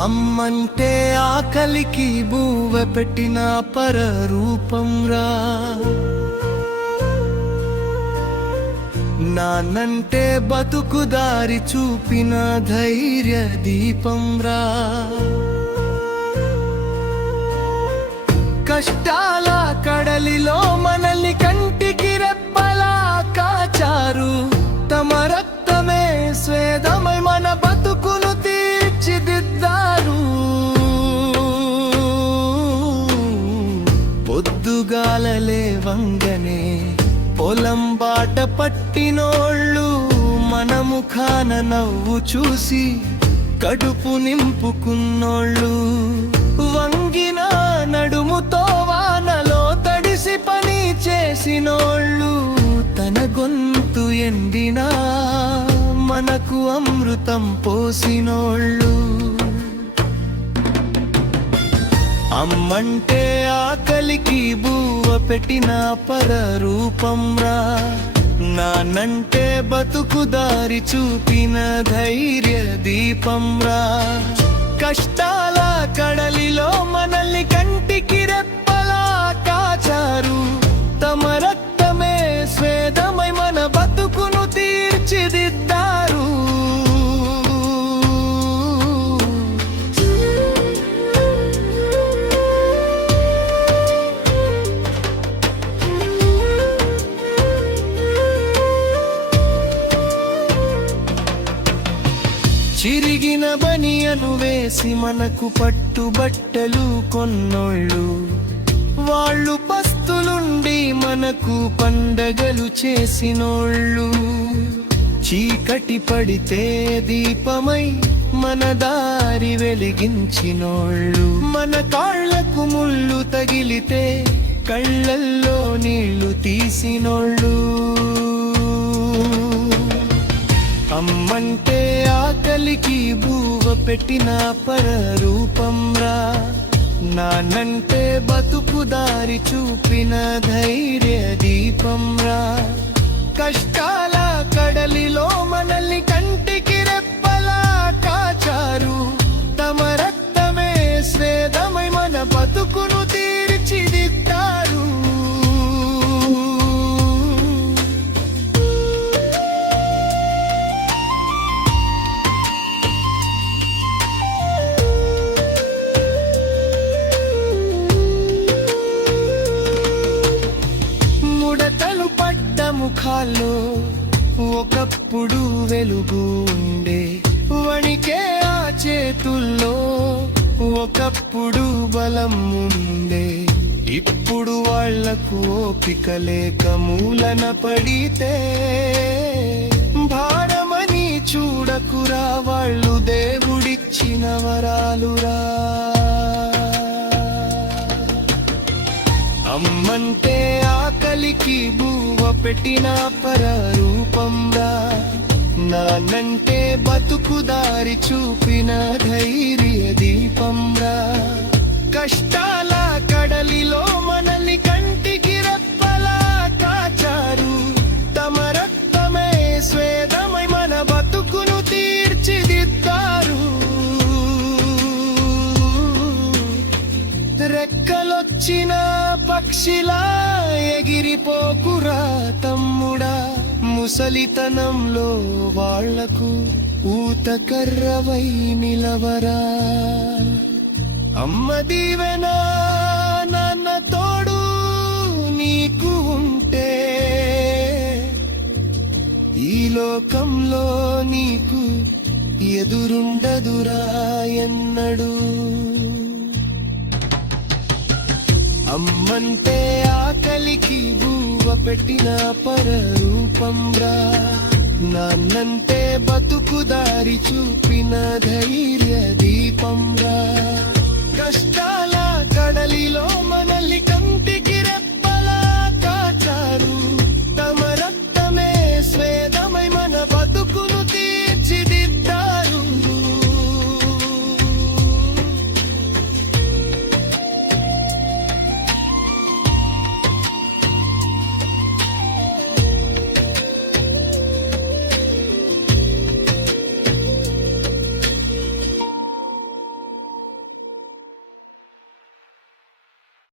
అమ్మంటే ఆకలికి బూవ పెట్టిన పరరూపం రా. నాన్నంటే బతుకు దారి చూపిన ధైర్య దీపం రా. కష్టాల కడలిలో మనల్ని కంటికి రెప్పలా కాచారు. తమ రక్తమే స్వేదమై మన బతుకును తీర్చిదిద్దారు. పొద్దుగాలలే వంగనే పొలం బాట పట్టినోళ్ళు మన ముఖాన నవ్వు చూసి కడుపు నింపుకున్నోళ్ళు. వంగిన నడుముతో వానలో తడిసి పని చేసినోళ్ళు తన గొంతు ఎండినా మనకు అమృతం పోసినోళ్ళు. అమ్మంటే ఆకలికి బూవ పెట్టిన పరరూపం రా. నాన్నంటే బతుకు దారి చూపిన ధైర్య దీపం రా. కష్టాల కడలిలో మనల్ని కంటికి రెప్పలా కాచారు. తమ రక్తమే స్వేదమై మన బతుకును తీర్చిదిద్దారు. చిరిగిన బనియను వేసి మనకు పట్టుబట్టలు కొన్నోళ్ళు. వాళ్ళు పస్తులుండి మనకు పండగలు చేసినోళ్ళు. చీకటి పడితే దీపమై మన దారి వెలిగించినోళ్ళు. మన కాళ్లకు ముళ్ళు తగిలితే కళ్ళల్లో నీళ్లు తీసినోళ్ళు. అమ్మంటే ఆకలికి బూవ పెట్టిన పరరూపం రా. నాన్నంటే బతుకు దారి చూపిన ధైర్య దీపం రా. కష్టాల కడలిలో మనల్ని కంటికి రెప్పలా కాచారు. తమ రక్తమే స్వేదమై మన బతుకును తీర్చిదిద్దారు. ముడతలు పడ్డ ముఖాల్లో ఒకప్పుడు వెలుగు ఉండే. వణికే ఆ చేతుల్లో ఒకప్పుడు బలం ఉండే. ఇప్పుడు వాళ్లకు ఓపిక లేక మూలన పడితే భారమని చూడకురా. వాళ్ళు దేవుడిచ్చిన వరాలురా. అమ్మంటే ఆకలికి బూవ పెట్టిన పరరూపం రా. నాన్నంటే బతుకు దారి చూపిన ధైర్య దీపం రా. కష్టాల కడలిలో మనల్ని కంటికి రెప్పలా కాచారు. తమ రక్తమే స్వేదమై మన బతుకును తీర్చిదిద్దారు. రెక్కలొచ్చిన పక్షిలా ఎగిరిపోకురా తమ్ముడా. ముసలితనంలో వాళ్లకు ఊత కర్రవై నిలవరా. అమ్మ దీవెనా నాన్న తోడు నీకు ఉంటే ఈ లోకంలో నీకు ఎదురుండదురా ఎన్నడు. అమ్మంటే ఆకలికి బూవ పెట్టిన పరరూపం రా. నాన్నంటే బతుకు దారి చూపిన ధైర్య